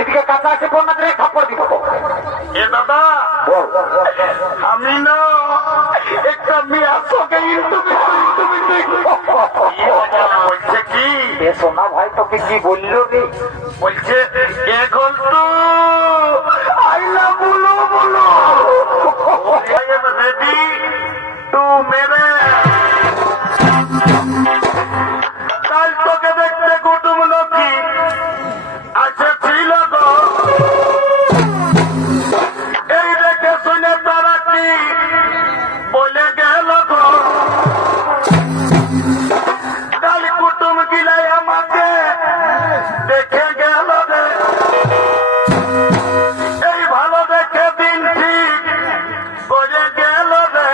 এদিকে কাছে আসে বন্যা দিয়ে থাপ্পড় দিব। এ দাদা আমি না একটা মেয়ে চোখে বলছে কি সোনা ভাই তোকে কি বললো রে? বলছে এখন তো আইলা বলো বলো রেডি টু মেরে কাল তোকে দেখতে কুটুম নাকি আছে ছিল গো এই দেখে শুনে তারা কি বলে গেল গো কাল কুটুম গিলাই আমাকে দেখে গেল রে এই ভালো দেখে দিন ঠিক করে গেল রে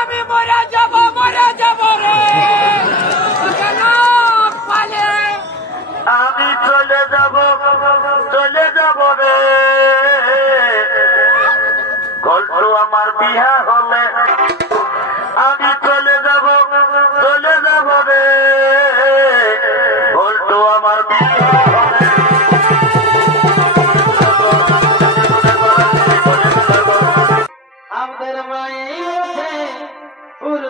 আমি মরে যাব রে আমি চলে যাব রে গল্প আমার বিহা হলে আমি চলে যাব রে গল্প আমার বিহা হলে আমাদের মায়ের ফুল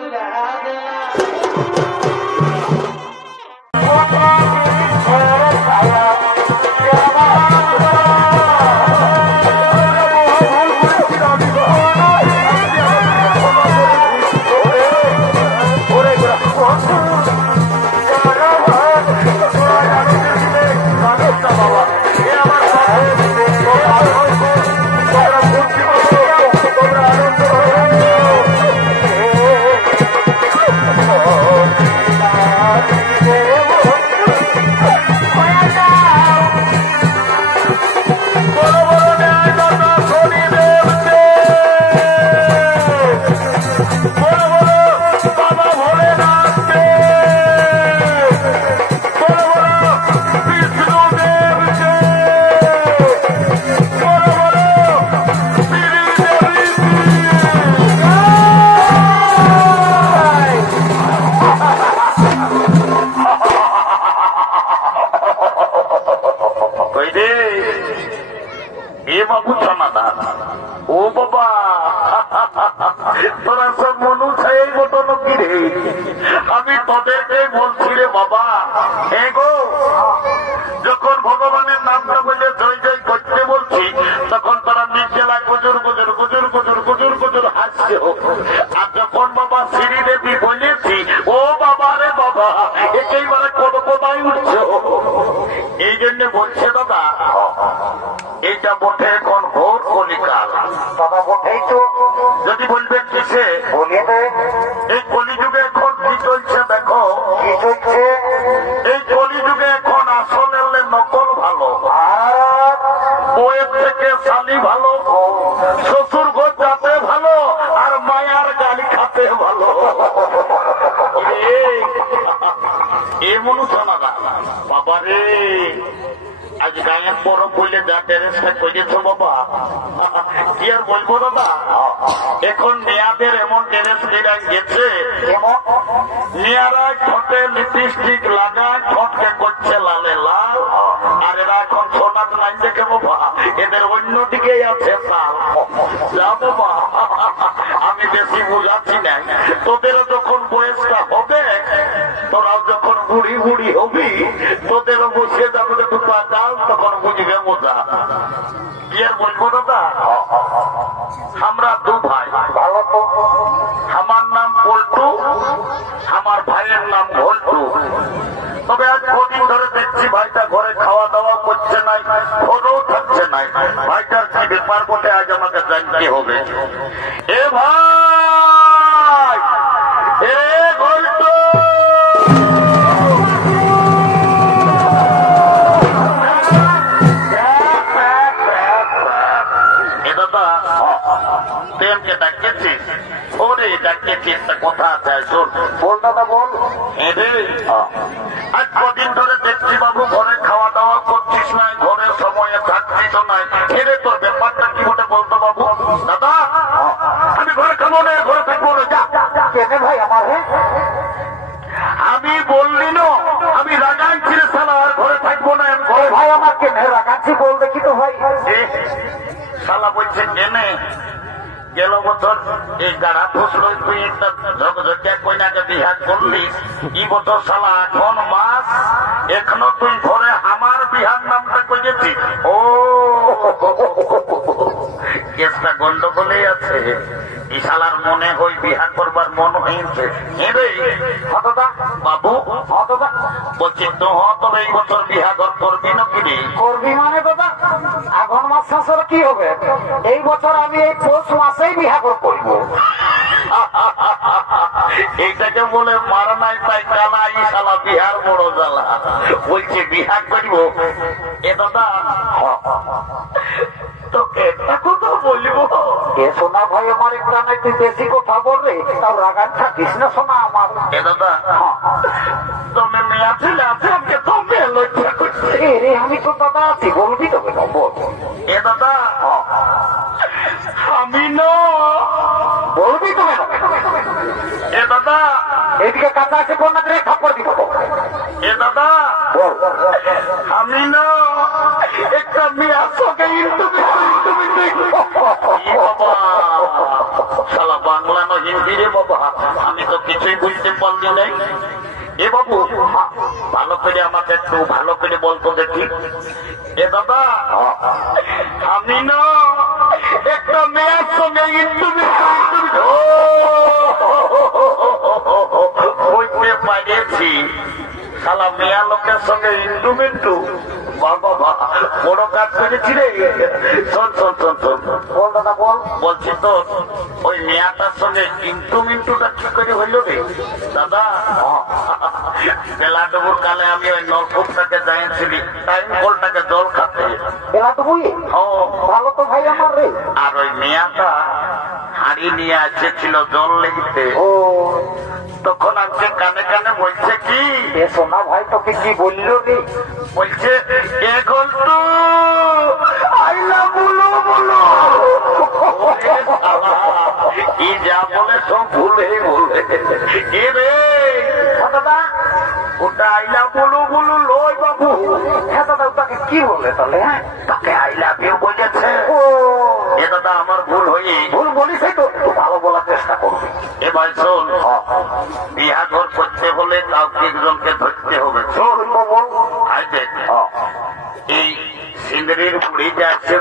ও বাবা তোরা সব মনু ছাই মতো নাকি রে আমি তোদেরকে বলছি রে বাবা গো যখন ভগবানের নামটা বলে জয় জয় করতে বলছি তখন তোরা নিজেলায় গুজুর গুজুর গুজুর গুজুর গুজুর গুজুর হাসছে আর যখন বাবা শ্রী দেবী বলেছি ও বাবা রে বাবা একেবারে কোথায় উঠছে এই জন্য বলছে দাদা এইটা বটে এখন ঘোর কলিকাল। বাবা বটেই তো, যদি বলবেন কিসে বলিয়ে এই কলিযুগে এখন কি চলছে দেখো কি চলছে? এই কলিযুগে এখন আসল এলে নকল ভালো, আর বইয়ের থেকে শালি ভালো, শ্বশুর ঘর যাতে ভালো আর মায়ার গালি খাতে ভালো। এ মনুষ্যনা বাবা রে আজ গায়ের বড় বলে যা টেরেসটা করেছ বাবা কি আর বলবো দাদা এখন মেয়াদের এমন টেরেস গেছে মেয়ারা ঠোঁটে লিপস্টিক লাগায় ঠোঁটকে করছে লালে লাল আর এরা এখন সোনার নাই দেখে বাবা এদের অন্যদিকেই আছে সাল যা বাবা আমি বেশি বুঝাচ্ছি না তোদেরও যখন বয়সটা হবে তোরাও যখন বুড়ি বুড়ি হবি তোদেরও বসে যাবে দুপা ডাল তখন বুঝবে মজা কি আর বলবো দাদা আমরা দু ভাই ভালো তো, আমার নাম পল্টু আমার ভাইয়ের নাম ঘোলটু তবে আজ কদিন ধরে দেখছি ভাইটা ঘরে খাওয়া দাওয়া করছে নাই ঘরেও থাকছে নাই ভাইটার কি ব্যাপার বলে আজ আমাকে জানতে হবে। এ ভাই এ ঘোলটু প্রেমকে ডাকেছিস ওরে ডাকেছি একটা কথা আছে শোন বল দাদা বল। আজ কদিন ধরে দেখছি বাবু ঘরে খাওয়া দাওয়া করছিস নাই ঘরে সময়ে থাকছিস নাই ফিরে তোর ব্যাপারটা কি বটে বলতো বাবু। দাদা আমি ঘরে খাবো না ঘরে থাকবো না যা কেনে ভাই আমার আমি বললি না আমি রাগাই ছিঁড়ে সালা আর ঘরে থাকবো না ভাই বছর এই গাড়া ফসল তুই একটা ঝকঝকিয়া কইনাকে বিহার করলিস, এই বছর শালা এখন মাস এখনো তুই ঘরে আমার বিহার নামটা কইছি। ও কেসটা গন্ডগোলেই আছে, এই শালার মনে হই বিহার করবার মন হয়েছে। বাবু বলছি তো তবে এই বছর বিহা করবি নাকি রে? করবি মানে দাদা আঘন মাস শেষে কি হবে? এই বছর আমি এই পৌষ মাসেই বিহা করব। এইটাকে বলে মারা নাই তাই কালা, এই শালা বিহার বড় জ্বালা। বলছে বিহা করব। এ দাদা তোকে একটা কথা বলবো। এ সোনা ভাই আমার একটা নাই, তুই বেশি কথা বল রে, তাও রাগান থাকিস না সোনা আমার। এ দাদা তুমি মেয়া ছেলে আছে, আমাকে তো মেয়ে লজ্জা করছে। রে আমি তো দাদা আছি, বলবি তবে না বল। এ দাদা আমি বলবি তবে না। এ দাদা এদিকে কাছে আছে কন্যা করে থাপ্পড় দিব। এ দাদা বল। আমি একটা মেয়ার সঙ্গে শালা বাংলা না হিন্দি রে বাবা, আমি তো কিছুই বুঝতে পারলি নাই। এ বাবু ভালো করে আমাকে একটু ভালো করে বলতো দেখি। এ দাদা আমি একটা মেয়ার সঙ্গে বুঝতে পারিয়েছি, শালা মেয়া লোকের সঙ্গে ইন্টু মিন্টু। বাবা বড় কাজ করেছি রে। শোন শোন শোন শোন বল দাদা বল। বলছি তো ওই মেয়াটার সঙ্গে ইন্টু মিন্টুটা কি করে হইল রে দাদা? বেলা ডুবুর কালে আমি ওই নলকূপটাকে যাইছিলি টাইম কলটাকে জল খাতে। বেলা তো বই ভালো তো ভাই আমার রে। আর ওই মেয়াটা হাড়ি নিয়ে আসছিল জল লেগিতে। ও তখন আমাকে কানে কানে বলছে কি, এ সোনা ভাই তোকে কি বললো রে? বলছে এ ঘন্টু আইলা বলো বলো। কি যা বলে সব ভুলে বলে। এ রে দাদা ওটা আইলা বলো বলো লয় বাবু। হ্যাঁ দাদা ওটাকে কি বলে তাহলে? হ্যাঁ তাকে আই লাভ ইউ বলেছে। ও এ দাদা আমার ভুল হয়ে ভুল বলিস তো, একটু ভালো বলার চেষ্টা করবি। এবার শোন, বিয়া ঘর করতে হলে কাউকে একজনকে ধরতে হবে। শোন বল। আই দেখ এই সিন্দারির বুড়ি যে আসছে,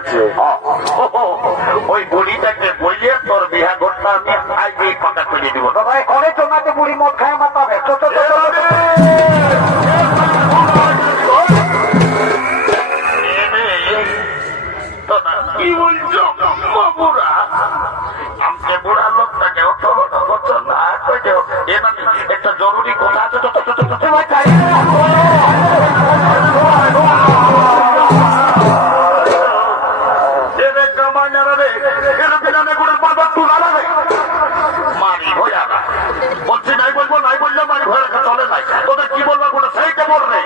ওই বুড়িটাকে বইলে তোর বিহা ঘরটা আমি আজকেই পাকা করে দিব। দাদা এখনই তোমাকে বুড়ি মদ খায় মাতাবে। কি বলছো বাবুরা? আমাকে বুড়া লোকটাকে অত কথা না করে একটা জরুরি কথা আছে। মারি ভয়া বলছি নাই বলবো, নাই বললে মারি ভয় রাখা চলে নাই। তোদের কি বলবো গোটা সেইটা বল রে।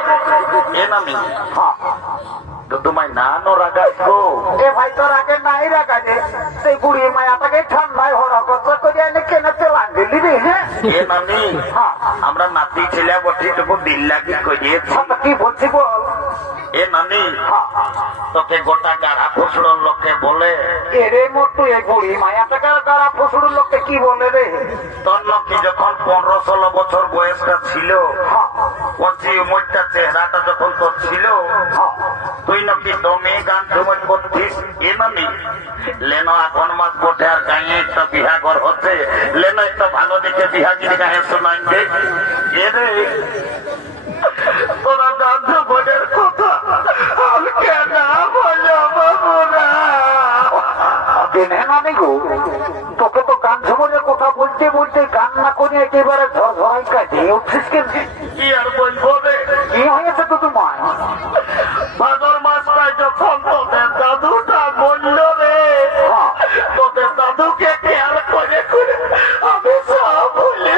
এ নামি তোমায় না রাগাস গো। এ ভাই তোর আগে নাই রাখা যে সেই বুড়ি মায়াটাকে ঠান্ডায় হরা কথা করে এনে কেন তেলান দিলি রে? হ্যাঁ এ নামি আমরা নাতি ছেলে বটি তোকে দিল লাগি করিয়েছি। কি বলছি বল। এ নানি তোকে গোটা গাড়া ফসড়োর লোককে বলে। এরে মোটু এই বুড়ি মায়াটাকে গাড়া ফসড়োর লোককে কি বলে রে? তোর নাকি যখন 15-16 বছর বয়সটা ছিল, চেহারাটা যখন তোর ছিল, তুই নাকি দমে গান ঝুমট করছিস। এ নানি লেনো এখন মাস বটে আর গাঁয়ে একটা বিহা ঘর হচ্ছে, লেনো একটা ভালো দিকে বিহা গিয়ে গায়ে শোনাইবে। এ রে তোরা গান ঝুমটের কথা আমাকে না বলো বাবুরা। তোকে তো গান ঝুমরের কথা বলতে বলতে গান না করে একেবারে ঝড়ঝড়াই কাজে উঠছিস কেন? কি আর বলবো রে? কি হয়েছে তো তোমার? ভাদর মাসটায় যখন তোদের দাদুটা বলল রে, তোদের দাদুকে খেয়াল করে করে আমি সব ভুলে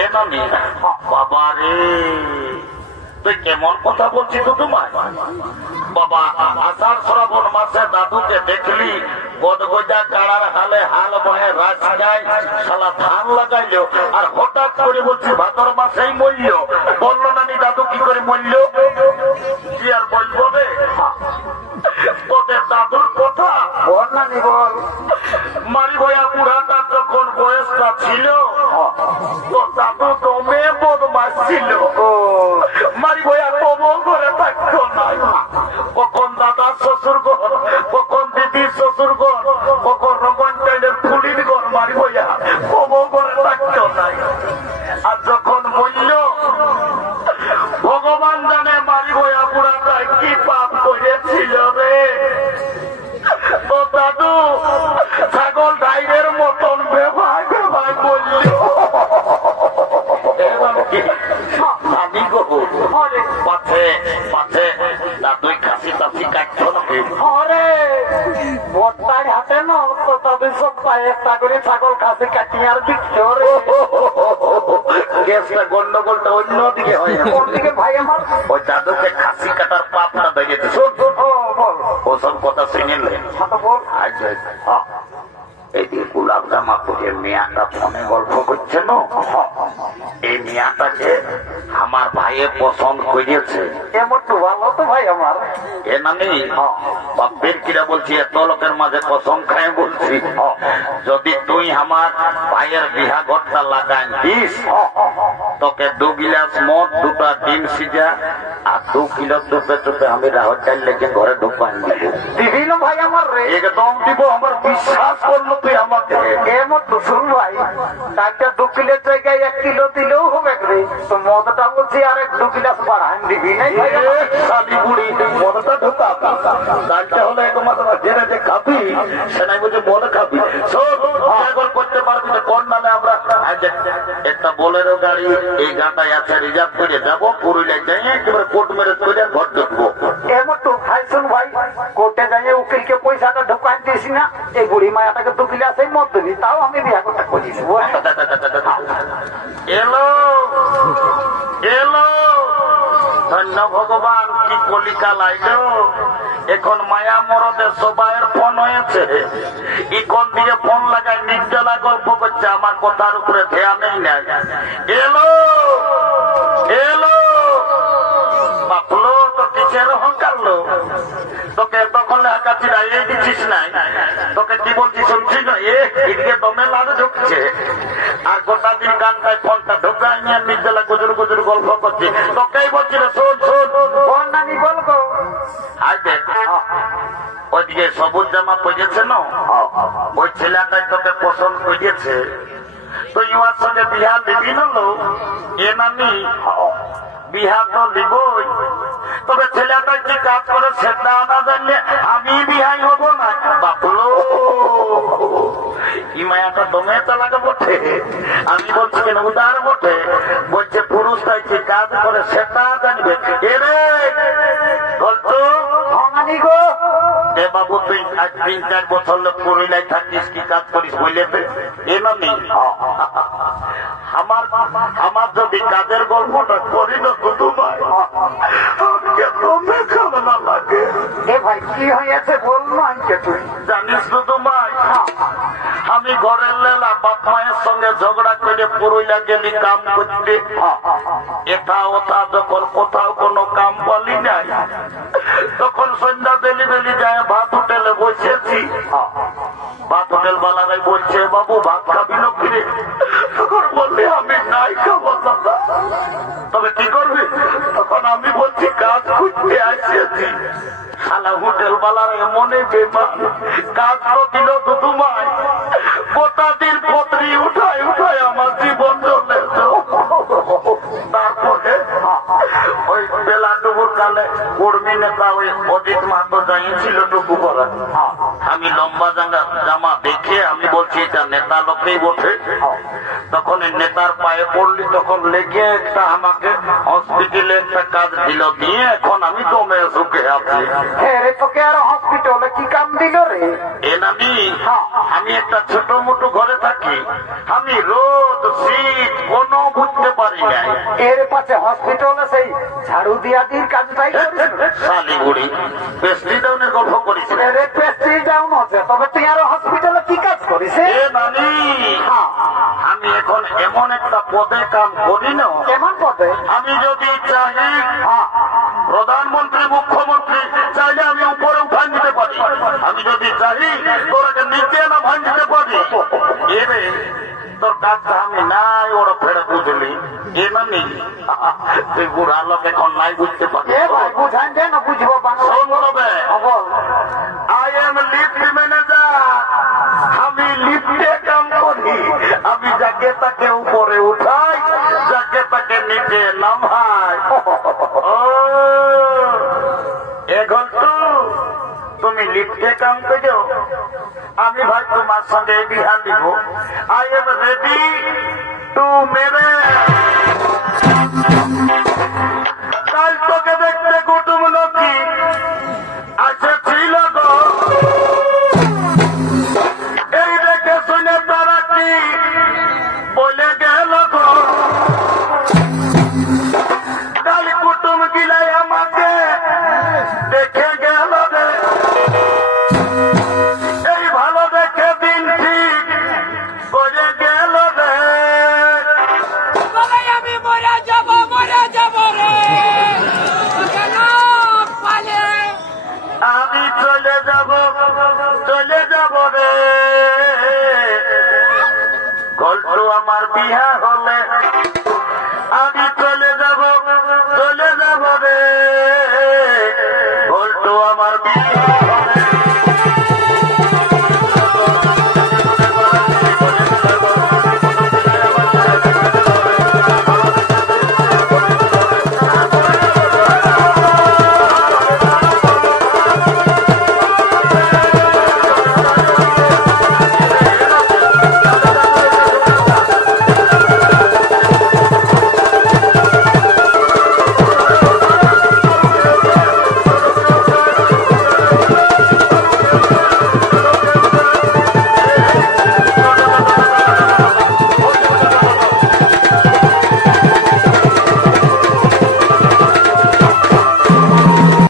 এ নামি। বাবা রে তুই কেমন কথা বলছিস তো তোমার? বাবা আষাঢ় শ্রাবণ মাসে দাদুকে দেখলি গদগজা কাড়ার হালে হাল বহে রাজ যায়, শালা ধান লাগাইলো আর হঠাৎ করে বলছি ভাদর মাসেই মরল। বললো নানি দাদু কি করে মরল? কি আর বলবো রে? তোদের দাদুর কথা বল নানি বল। মারি ভয়া বুড়াটা যখন বয়সটা ছিল তো দাদু দমে বদমাস ছিল। মারি ভয়া কবো করে থাকতো না, কখন দাদা শ্বশুর ঘর, কখন দিদির শ্বশুর ঘর, কখন রঙন টাইলের ফুলির ঘর, মারি ভয়া কবো করে থাকতো নাই। আর যখন বলল ভগবান জানে মারি ভয়া বুড়াটায় কি পাপ করেছিল রে, তো দাদু ছাগল ডাইরের মতন বেভাই বেভাই বলল। আমি গো পাছে পাছে দাদুই কাশি টাশি কাটছো নাকি? আরে বট্টায় হাতে না তো তবে সপ্তাহে একটা করে ছাগল কাছে কাটিয়ে আর বিকতে রে। গ্যাসটা গন্ডগোলটা অন্যদিকে হয়, কোন দিকে ভাই আমার? ওই দাদুকে খাসি কাটার পাপটা বেরিয়েছে। ও বল, ওসব কথা শুনিলেন? হাতে বল। এই গোলাপ জামা পরে মেয়াটা ফোনে গল্প করছে না, এই মেয়াটাকে আমার ভাইয়ে পছন্দ করিয়েছে। এমন তো ভালো তো ভাই আমার। এ নানি বাপের কিরা বলছি, এত লোকের মাঝে কসম খায় বলছি, যদি তুই আমার ভাইয়ের বিহা ঘরটা লাগাই দিস, তোকে 2 গিলাস মদ, 2টা ডিম সিজা আর 2 কিলো চুপে চুপে আমি রাহত চাল লেগে ঘরে ঢুকান দিব। দিবি না ভাই আমার রে? একদম দিব, আমার বিশ্বাস করলো তুই আমাকে। এমন তো শুন ভাই, ডাক্তার 2 কিলোর জায়গায় 1 কিলো দিলেও হবে রে। তো মদটা বলছি আর 2 গিলাস বাড়ান দিবি নাই ভাই? শালি বুড়ি মদটা ঢুকা, ডাক্তার হলে একমাত্র জেনে যে খাবি সে নাই বুঝে মদ খাবি। শোন করতে পারবি না কোন নামে আমরা একটা বোলেরো গাড়ি এই গাঁটায় আছে, রিজার্ভ করে যাবো, পুরুলিয়া যাই একেবারে কোর্ট মেরে করে ঘর ঢুকবো। এমন তো ভাই শুন ভাই, কোর্টে যাই উকিলকে পয়সাটা ঢুকাই দিয়েছি না, এই বুড়ি মায়াটাকে 2 গিলাস মদ দিবি, তাও আমি বিয়া করতে করিস। এলো এলো ধন্য ভগবান, কি কলিকা লাইল। এখন মায়া মরদে সবাইয়ের ফোন হয়েছে, ইকন দিকে ফোন লাগায় নির্জলা গল্প করছে, আমার কথার উপরে ধ্যানেই নাই। এলো এলো বাপলো তো কিসের হকারলো, তোকে তখন কাছিরা এই দিচ্ছিস নাই, তোকে কি বলছি শুনছিস না? এদিকে দমে লাভ ঢুকছে আর গোটা দিন গানটায় ফোনটা ঢুকাই নিয়ে নির্জলা গুজুর গুজুর গল্প করছি, তোকেই বলছি না। শোন শোন বল নানি বল গো। আজ দেখ ওইদিকে সবুজ জামা পড়েছে না, ওই ছেলেটাই তোকে পছন্দ করিয়েছে, তুই ওর সঙ্গে বিহা দিবি না? লো এ নানি বিহা তো দিবই, তবে ছেলেটা কি কাজ করে সেটা না জানলে আমি বিহাই হব না। বাপলো ই মায়াটা দমে চালাকে বটে, আমি বলছি কেন উদার বটে, বলছে পুরুষটাই কি কাজ করে সেটা জানবে। এরে বলতো নানি গো, এ বাবু তুই আজ 3-4 বছর লোক পুরুলিয়ায় থাকিস, কি কাজ করিস বললে এ নানি আমার যদি কাজের গল্পটা করি না দুদু ভাই, খাওয়া লাগে। এ ভাই কি হয়েছে বল না তুই? জানিস দুদু ভাই, আমি ঘরের লেলা বাপ মায়ের সঙ্গে ঝগড়া করে পুরুলিয়া গেলি কাম করতে, এটা ওটা যখন কোথাও কোনো কাম পালি নাই, তখন সন্ধ্যা বেলি বেলি যায় ভাত হোটেলে বসেছি, ভাত হোটেল বালারাই বলছে বাবু ভাত খাবি না ফিরে, তখন বললি আমি নাই খাবো দাদা, তবে কি করবি? তখন আমি বলছি কাজ খুঁজতে আসিয়েছি। শালা হোটেল বালার এমনই বেমান, কাজ তো দিল দুদু মাই, গোটা দিন পত্রী উঠায় উঠায় আমার জীবন চলে। তারপরে ওই বেলা ডুবুর কালে কর্মী নেতা ওই অজিত মাহাতো যাইছিল টুকু করা, আমি লম্বা জামা দেখে আমি বলছি এটা নেতা লোকেই বসে, তখন নেতার পায়ে পড়লি, তখন লেগে একটা আমাকে হসপিটালে একটা কাজ দিল, দিয়ে এখন আমি দমে সুখে আছি। রে তোকে আর হসপিটালে কি কাম দিল রে? এ নামি আমি একটা ছোট মোটো ঘরে থাকি, আমি রোদ শীত কোনো বুঝতে পারি না, এর পাশে হসপিটালে সেই ঝাড়ু দিয়া দির কাজটাই শালি বুড়ি পেস্ট্রি ডাউনের গল্প করিস রে। পেস্ট্রি ডাউন হচ্ছে, তবে তুই আরো হসপিটালে কি কাজ করিস? এ নানি আমি এখন এমন একটা পদে কাম করি না, কেমন পদে? আমি যদি চাই প্রধানমন্ত্রী মুখ্যমন্ত্রী চাইলে আমি উপরে উঠান দিতে পারি, আমি আমি যদি চাই তোরাকে নিচে না ভাঙতে পারি এরে তোর কাজটা আমি নাই ওরা ফেরে বুঝলি এ মানে তুই বুড়া লোক এখন নাই বুঝতে পারি বুঝান দে না বুঝবো আই এম লিফট ম্যানেজার আমি লিফটে কাম করি আমি যাকে তাকে উপরে উঠাই যাকে তাকে নিচে নামাই এখন তুমি লিফটে কাম করো আমি ভাই তোমার সঙ্গে বিহা দিব I am ready to marriage